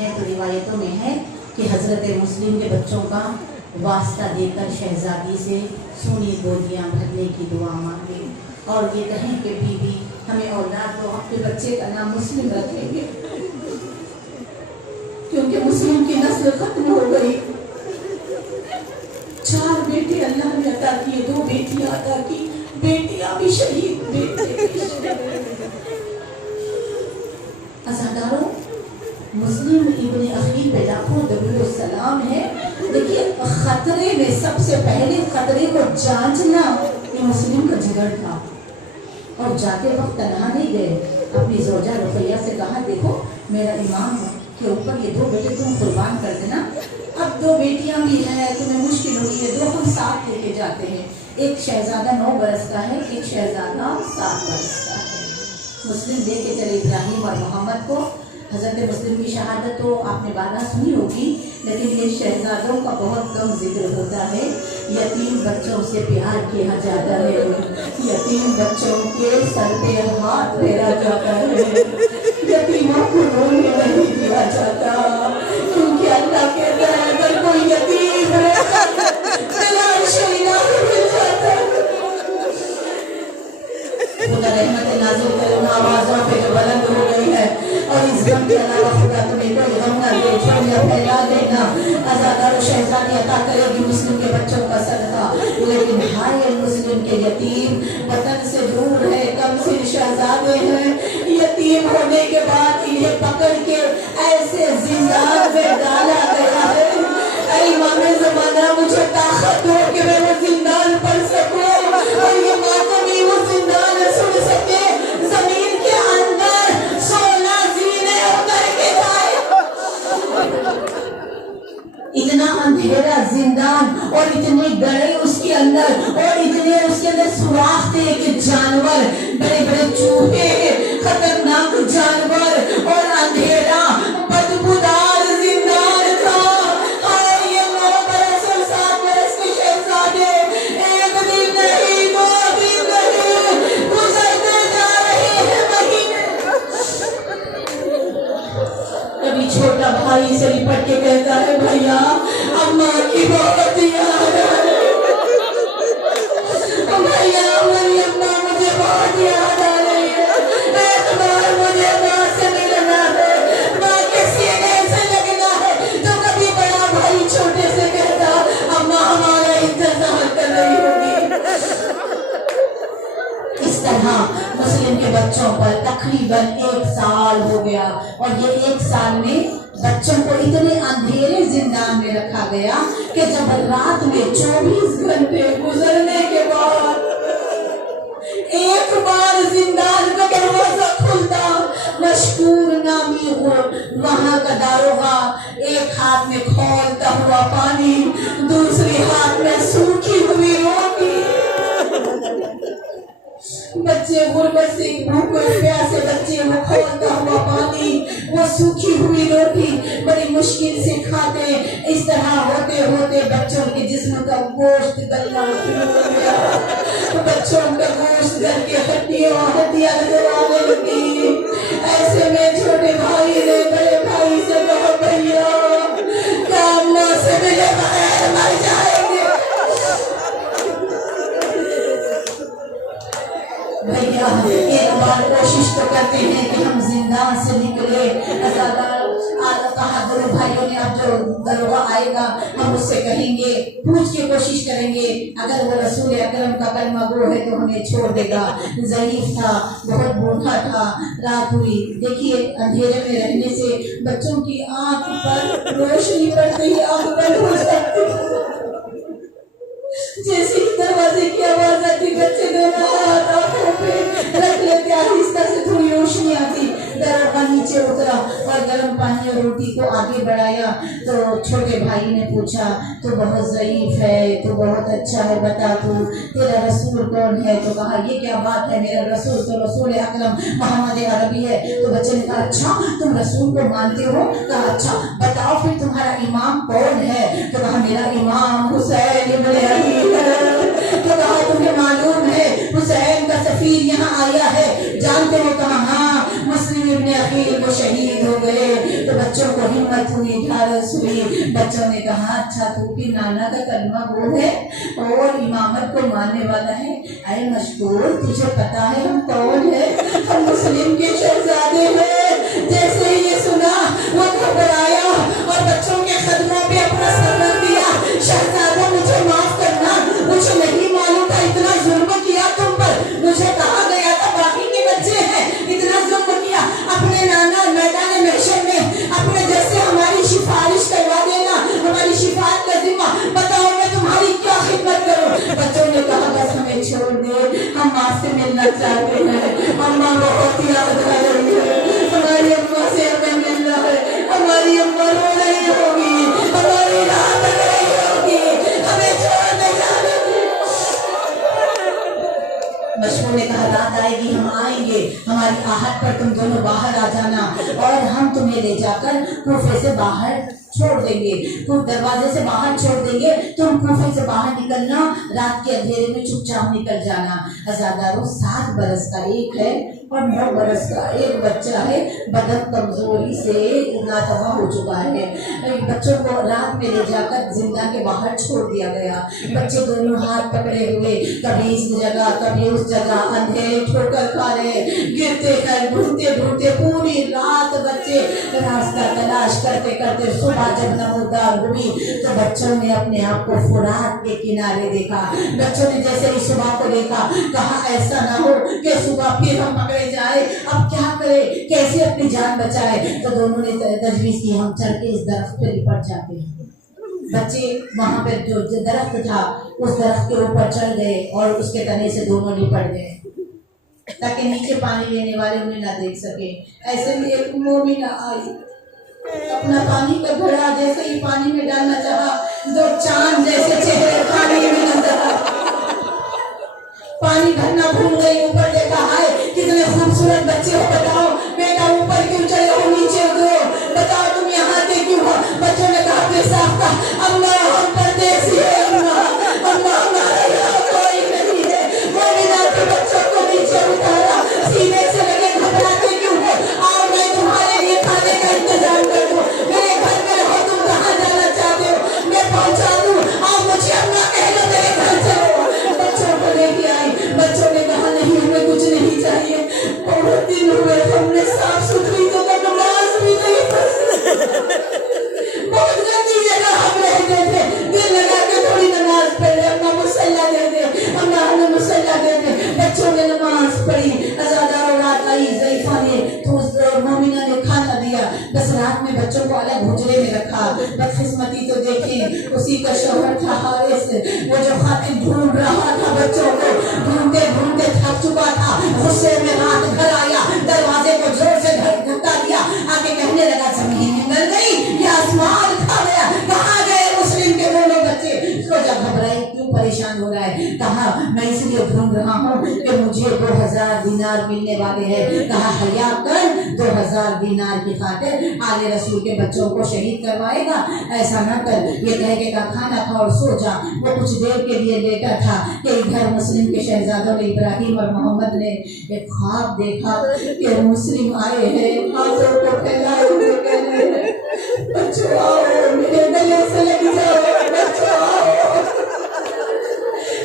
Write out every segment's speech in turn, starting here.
है तो रिवायतों में है कि हज़रत मुस्लिम के बच्चों का वास्ता देकर शहजादी से सोनी गोदियाँ भरने की दुआ मांगे और ये कहें कि बीवी हमें औलाद दो, अपने बच्चे का नाम मुस्लिम रखेंगे क्योंकि मुस्लिम की नस्ल खत्म हो गई। 4 बेटे अल्लाह ने अता किए, 2 बेटियां अता की, बेटियां भी शहीद, बेटे भी शहीद। अज़ादारों, मुस्लिम इब्ने अखील पे लाखों दरूद सलाम है। देखिए खतरे में सबसे पहले खतरे को जांचना ये मुस्लिम का जिगर था और जाते वक्त तनहा नहीं गए, अपनी जोजा रुकैया से कहा देखो मेरा इमाम के ऊपर ये 2 बेटे तुम कुर्बान कर देना, अब 2 बेटियां भी हैं, तुम्हें मुश्किल होगी, ये 2 हम साथ लेके जाते हैं। एक शहजादा 9 बरस का है, एक शहजादा 7 बरस का है। मुस्लिम लेके चले इब्राहिम और मोहम्मद को। हज़रत मुस्लिम की शहादत तो आपने बारह सुनी होगी, लेकिन ये शहजादों का बहुत कम जिक्र होता है। यतीम बच्चों से प्यार किया जाता है, यतीम बच्चों के सर पे हाथ फेरा जाता है, यतीमों को रोने नहीं दिया जाता, क्योंकि अल्लाह कहता है अगर कोई यतीम है रहमत नाज़िल करो, आवाज़ों पे जो बुलंद हो गई है और इस गम के अलावा खुदा तुम्हें कोई गम ना दे, छोड़िया फैला देना। अज़ादार शहजादी अता करेगी मुस्लिम के बच्चों का सदका, लेकिन हाय मुस्लिम के यतीम वतन से दूर है, कम सिन शहजादे हैं, यतीम होने के बाद इन्हें पकड़ के ऐसे जिंदान में डाला गया है। ऐ इमाम ज़माना मुझे ताकत हो कि मैं वो जिंदान पढ़ सकूं और ये मातम ही वो जिंदान सुन सके, जमीन के अंदर 16 जीने उतर के जाए। इतना अंधेरा जिंदान और इतने गड़े उसके अंदर और इतने उसके अंदर सुराख थे कि जानवर, बड़े बड़े चूहे, खतरनाक जानवर और अंधेरा बदबूदार जिंदान था। और ये 9 बरस और 7 बरस के शहजादे एक दिन नहीं 2 दिन नहीं गुजरते जा रहे हैं महीने। कभी छोटा भाई से लिपट के कहता है भैया अम्मा की बहुत याद आ रही है, भैया मेरी अम्मा मुझे बहुत याद आ रही है, एक बार मुझे माँ से मिलना है, माँ के सीने से लगना है। तो कभी बड़ा भाई छोटे से कहता अम्मा हमारा इंतजार कर रही होगी। इस तरह मुस्लिम के बच्चों पर तकरीबन 1 साल हो गया और ये 1 साल में बच्चों को इतने अंधेरे जिंदान में रखा गया कि जब रात में 24 घंटे गुजरने के बाद एक बार जिंदान का दरवाजा खुलता, मशकूर नामी हो वहां का दारोगा एक हाथ में खौलता हुआ पानी, दूसरे हाथ में सूखी हुई रोटी। बच्चे गुर्बत से भूखे प्यासे बच्चे वो खौलता हुआ पानी, वो सूखी हुई रोटी बड़ी मुश्किल से खाते। इस तरह होते होते बच्चों के जिस्म का गोश्त गलना शुरू हो गया, बच्चों का गोश्त गल के हड्डियां नजर आने लगी। ऐसे में छोटे भाई ने बड़े भाई से कहा भैया क्या अम्मा से मिले बगैर मर जाएंगे। भैया एक बार कोशिश तो करते हैं कि हम जिंदान से निकले। कहा दोनों भाइयों ने अब जो दरोगा आएगा हम उससे कहेंगे, पूछ के कोशिश करेंगे, अगर वो रसूल अकरम का कलमा गो है तो हमें छोड़ देगा। ज़ईफ था, बहुत बूढ़ा था, रात हुई। देखिए अंधेरे में रहने से बच्चों की आंख पर रोशनी पड़ते ही आंख बंद हो जाती, जैसे ही दरवाजे की आवाज आती बच्चे दोनों हाथ आंखों पे रख लेते, आहिस्ता से थोड़ी रोशनी आती। दरोगा नीचे उतरा और गर्म पानी और रोटी को आगे बढ़ाया तो छोटे भाई ने पूछा तो बहुत ज़ईफ है, तो बहुत अच्छा है, बता तू तेरा रसूल कौन है। तो कहा ये क्या बात है, मेरा रसूल तो रसूल अकरम मोहम्मद अरबी है। तो बच्चे ने कहा अच्छा तुम रसूल को मानते हो। कहा अच्छा बताओ फिर तुम्हारा इमाम कौन है। तो कहा मेरा इमाम हुसैन इब्ने अली है। तो कहा तुम्हें मालूम है हुसैन का सफीर यहाँ आया है, जानते हो। कहा हाँ मुस्लिम इब्ने अकील वो शहीद हो गए तो बच्चों को हिम्मत हुई, ढारस हुई। बच्चों ने कहा अच्छा तू भी नाना का कलमा वो है और इमामत को मानने वाला है। अरे मशहूर तुझे पता है हम कौन है? हम मुस्लिम के शहजादे हैं। जैसे ही ये सुना वो घबराया और बच्चों के कदमों पे अपना सर रख दिया। शहजादा मुझे माफ करना, मुझे नहीं मालूम था इतना जुल्म किया तुम पर। मुझे कहा गया था बाकी के बच्चे हैं, इतना जुल्म किया। अपने नाना मैदान महशर में अपने जैसे हमारी सिफारिश करवा देना, हमारी शिफात का जिम्मा। बताओ मैं तुम्हारी क्या खिदमत करूं? बच्चों ने कहा बस हमें छोड़ दे, हम माँ से मिलना चाहते हैं। अम्मा बहुत याद आ रही है, हमारी अम्मा से हमें मिलना है। हमारी अम्मा रो रही होगी, हमारी रात रही होगी, हमें छोड़ दे जाने दे। मशहूर ने कहा रात आएगी हम आएंगे, हमारी आहट पर तुम दोनों बाहर आ जाना और हम तुम्हें ले जाकर कूफे से बाहर छोड़ देंगे। तुम दरवाजे से बाहर छोड़ देंगे, तुम कूफे से बाहर निकलना, रात के अंधेरे में चुपचाप निकल जाना। अजादारों 7 बरस का एक है और 9 बरस का एक बच्चा है, बदन कमजोरी से नातवा हो चुका है। बच्चों को रात में ले जाकर जिंदा के बाहर छोड़ दिया गया। बच्चे दोनों हाथ पकड़े हुए कभी इस जगह कभी उस जगह, अंधेरे ठोकर खा रहे, गिरते कर ढूंढते ढूंढते पूरी रात बच्चे रास्ता तलाश करते करते सुबह जब नमूदार हुई तो बच्चों ने अपने आप को फुरात के किनारे देखा। बच्चों ने जैसे ही सुबह को देखा कहा ऐसा ना हो कि सुबह फिर हम पकड़े जाए, अब क्या करें, कैसे अपनी जान बचाए? तो दोनों ने तजवीज की हम चढ़ के इस दरख्त पे लिपट जाते हैं। बच्चे वहां पे जो दरख्त था उस दरख्त के ऊपर चढ़ गए और उसके तने से दोनों लिपट गए ताकि नीचे पानी लेने वाले उन्हें ना देख सके। ऐसे में एक मोमिना आई, अपना पानी का घड़ा जैसे ही पानी में डालना चाहा, 2 चांद जैसे चेहरे पानी में नजर आ। पानी भरना भूल गई, ऊपर देखा हाय कितने खूबसूरत बच्चे हो, बताओ बेटा ऊपर क्यों चले हो, नीचे उतरो, बताओ तुम यहाँ के क्यों हो? बच्चों ने कहा बेसाख्ता अम्मा हम परदेसी है, अम्मा अम्मा हमारा यहाँ कोई नहीं है। मोमिना के बच्चों को नीचे उतारा, सीने से लगे घबराते क्यों हो, आओ मैं तुम्हारे लिए खाने का इंतजाम कर दूं, मेरे घर में रहो, तुम कहाँ जाना चाहते हो मैं पहुँचा दूं, आओ मुझे अम्मा कह दो मेरे घर चलो। बच्चों को लेके आई, बच्चों ने कहा नहीं हमें कुछ नहीं चाहिए, बहुत दिन हुए हमने साफ सुथरी जगह नमाज भी नहीं पढ़ी, बहुत गंदी जगह हम रहते थे, दिल लगा के थोड़ी नमाज पढ़े, अम्मा मुसल्ला दे दे, अम्मा हमें मुसल्ला दे दे। बच्चों ने नमाज पढ़ी, अज़ादारों रात आई, ज़ईफ़ा ने तो मोमिना ने खाना दिया, बस रात में बच्चों को अलग हुजरे में रखा। बदकिस्मती तो देखें उसी का शौहर था हारिस, वो जो खातिन ढूंढ रहा था बच्चों को, ढूंढते ढूंढते थक चुका था, गुस्से में रात घर आया, दरवाजे को जोर से धक्का दिया, आके कहने लगा जमीन निकल गई या आसमान खा गया, कहाँ गए मुस्लिम के दोनों बच्चे? इसको जब घबराई क्यों परेशान हो रहा है, कहा मैं इसलिए ढूंढ रहा हूँ कि मुझे 2000 दीनार मिलने वाले हैं। कहा हया कर 2000 दीनार की खातिर आले रसूल के बच्चों को शहीद करवाएगा, ऐसा न कर। ये कह के का खाना खा और सो जा। वो कुछ देर के लिए लेटा था कि इधर मुस्लिम के शहजादों ने इब्राहिम और मोहम्मद ने एक ख्वाब देखा कि मुस्लिम आए हैं, हाथों को फैलाए हुए कह रहे हैं बच्चों आओ मेरे गले से लग जाओ, बच्चों आओ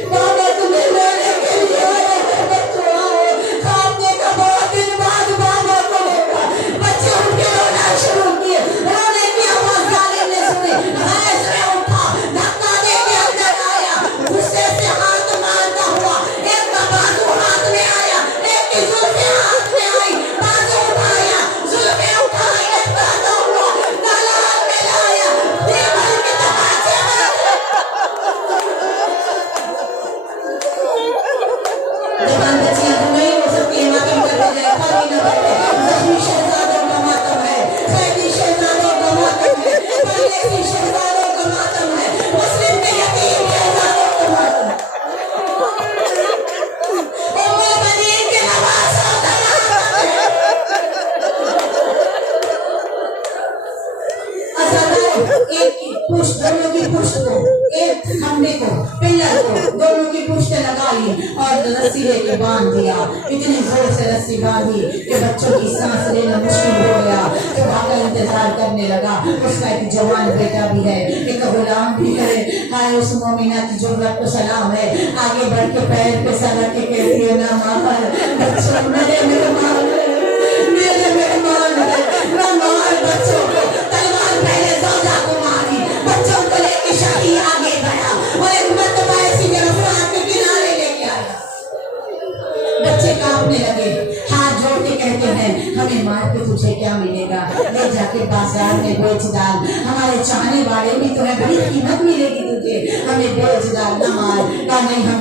बाबा तुम्हें लेने के लिए आए हैं, बच्चों आओ। ख्वाब देखा, बहुत दिन बाद बाबा को देखा, बच्चे उनके रोना शुरू किए, रोने की आवाज जालिम ने सुनी, गैस में उठा, धक्का दे के अंदर आया, गुस्से से हाथ मारता हुआ, एक का बाजू हाथ में आया, एक की जुल्फे हाथ में आई, बाजू उठाया, जुल्फे उठाई, लटकाता हुआ एक की पुष्ट, दोनों की पुष्ट को, एक खंबे को, पिलर को, दोनों की पुष्ट लगाई और रस्सी लेके बांध दिया। इतनी जोर से रस्सी बांधी कि बच्चों की सांस लेना मुश्किल हो गया। तो भागा इंतजार करने लगा। उसका एक जवान बेटा भी है, एक गुलाम भी है। हाय उस मोमिना की जुर्रत को सलाम है, आगे बढ़ के पैर पे सर रख के कहती है ना मार बच्चों, मेरे मेहमान ना मार बच्चों को। तलवार पहले ज़ौजा को मारी, बच्चों को लेके शाही आगे गया और एक मर्तबा ऐसी गिरफ्तार के किनारे लेके आया। बच्चे कांपने लगे, हाथ जोड़ के कहते हैं हमें मार के तुझे क्या मिलेगा, ले जाके बाजार में बेच डाल, हमारे चाहने वाले भी तो है, बड़ी कीमत मिलेगी तुझे, हमें बेच डाल, ना मार। कहा नहीं हम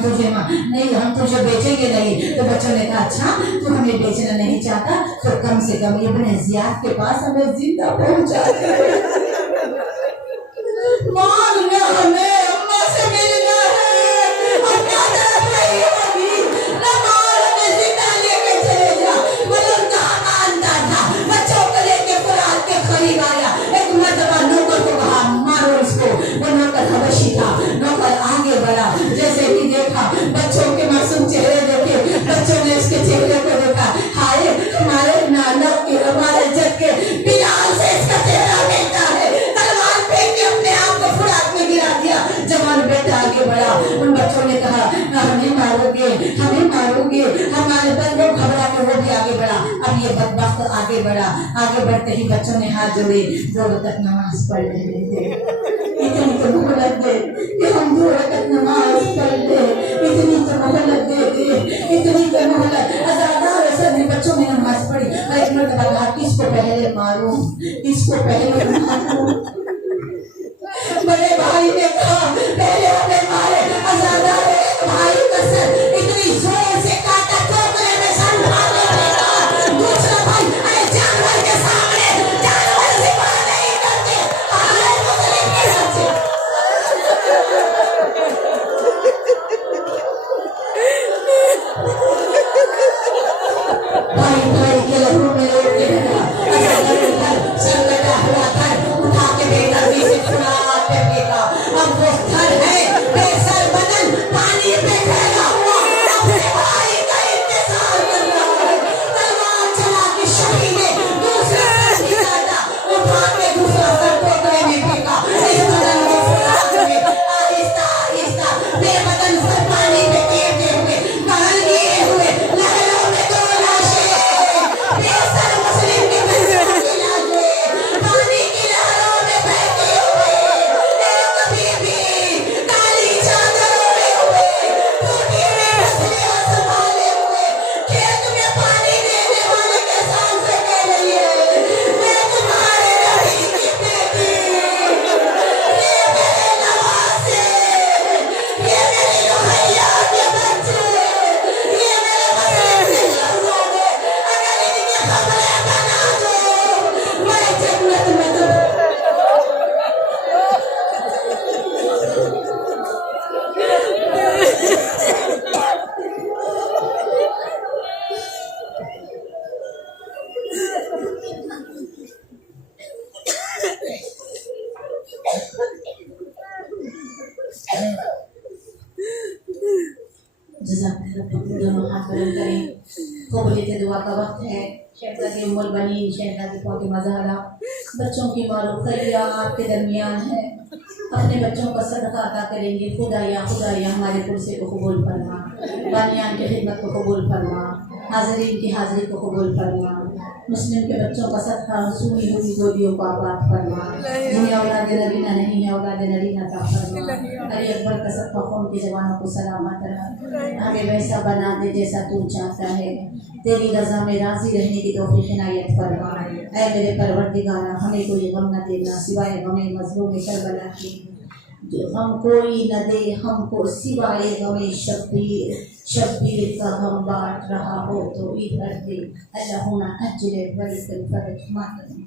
तुझे बेचेंगे नहीं। तो बच्चों ने कहा अच्छा तू हमें बेचना नहीं चाहता तो कम से कम इब्न ज़ियाद के पास हमें जिंदा पहुंचा दे। मांगना हमें अम्मा से मिलना है, और क्या तरफ नहीं होगी, ना मार हमें जिंदा लेके चले जा। मतलब कहाँ मानता था, बच्चों को लेके कुरान के करीब आया। एक मर्तबा नौकर को कहा मारो इसको। वो नौकर हबशी था। नौकर आगे बढ़ा, जैसे कि देखा बच्चों के मासूम चेहरे देखे, बच्चों ने उसके चेहरे को देखा, हाय हमारे नाना के, हमारे जग के बिलाल से इसका चेहरा मिलता है। तलवार फेंक के अपने आप को फुराक में गिरा दिया। जवान बेटा आगे बढ़ा। उन बच्चों ने कहा हमें मारोगे, हमें मारोगे, हमारे पर वो घबरा के वो भी आगे बढ़ा। अब ये बदबख्त आगे बढ़ा। आगे बढ़ते ही बच्चों ने हाथ जोड़े, 2 रकात नमाज पढ़ रहे थे। इतनी तो मोहलत दे कि हम 2 रकात नमाज पढ़ ले, इतनी तो मोहलत दे, इतनी तो मोहलत। अज़ादार सभी बच्चों ने नमाज पढ़ी। एक मर्तबा कहा किसको पहले मारूं, किसको पहले मारूं। बड़े भाई ने कहा पहले हमें मारे। अज़ादार भाई का सर इतनी जोर से काटा टोकरे में सर मारने लगा। दूसरा भाई अरे जानवर के सामने जानवर से बात नहीं करते, हमारे मुस्लिम के बच्चे। भाई भाई के लहू में लौटने लगा। सर कटा हुआ था, उठा के बेदर्दी से फुला के फेंका। अब वो सर है बेसर बदन पानी पे फैला हुआ अपने भाई का इंतजार कर रहा है। तलवार चला के शही ने दूसरा सर भी काटा, उठा के दूसरा सर टोकरे में फेंका। इस बदन को फुला के आहिस्ता आहिस्ता बेबदन सर पानी पे गिरते हुए गहल गिरे हुए लहरों में 2 लाशें बेसर मुस्लिम के बच्चों की लाशें पानी की लहरों में बहते हुए, एक बीबी काली चादरों में हुए, टूटी हुई मछलियां संभाले हुए, खेत में पानी देने वाले के सामने कह रही है मैं तुम्हारे नबी की बेटी, ये मेरे नवासे, ये मेरी रुहैया के बच्चे, ये मेरे मुस्लिम शहजादे, अगर इनकी खबरें बना दो मैं जन्नत में दोनों हाथ बुलंद करें। कबूलियत दुआ का वक्त है। शहज़ादी उम्मुल बनीन शहज़ादी फातिमा ज़हरा बच्चों की मारूफ खैरिया आपके दरमियान है। अपने बच्चों का सदका अता करेंगे। खुदाया हमारे पुरसे को कबूल फरमा, बानियान की खिदमत को कबूल फरमा, हाज़रीन की हाज़री को कबूल फरमा। मुस्लिम के बच्चों का सदका सूनी हुई गोदियों को आबाद फरमा। जिन्हें औलाद नबीना नहीं है औलाद नबीना अता फरमा। अली अकबर का सदका कौम की जवानों को सलामत रख, हमें वैसा बना दे जैसा तू चाहता है। तेरी रज़ा में राज़ी रहने की तौफ़ीक़ इनायत फरमा। ऐ मेरे परवरदिगार हमें कोई गम न देना सिवाय गमे मज़लूम करबला के। गम कोई न दे हमको सिवाय गमे शब्बीर, शब्बीर का गम बांट रहा हो तो इधर दे। अल्लाहुम्मा अज्रिल वलिकल फरज मातम।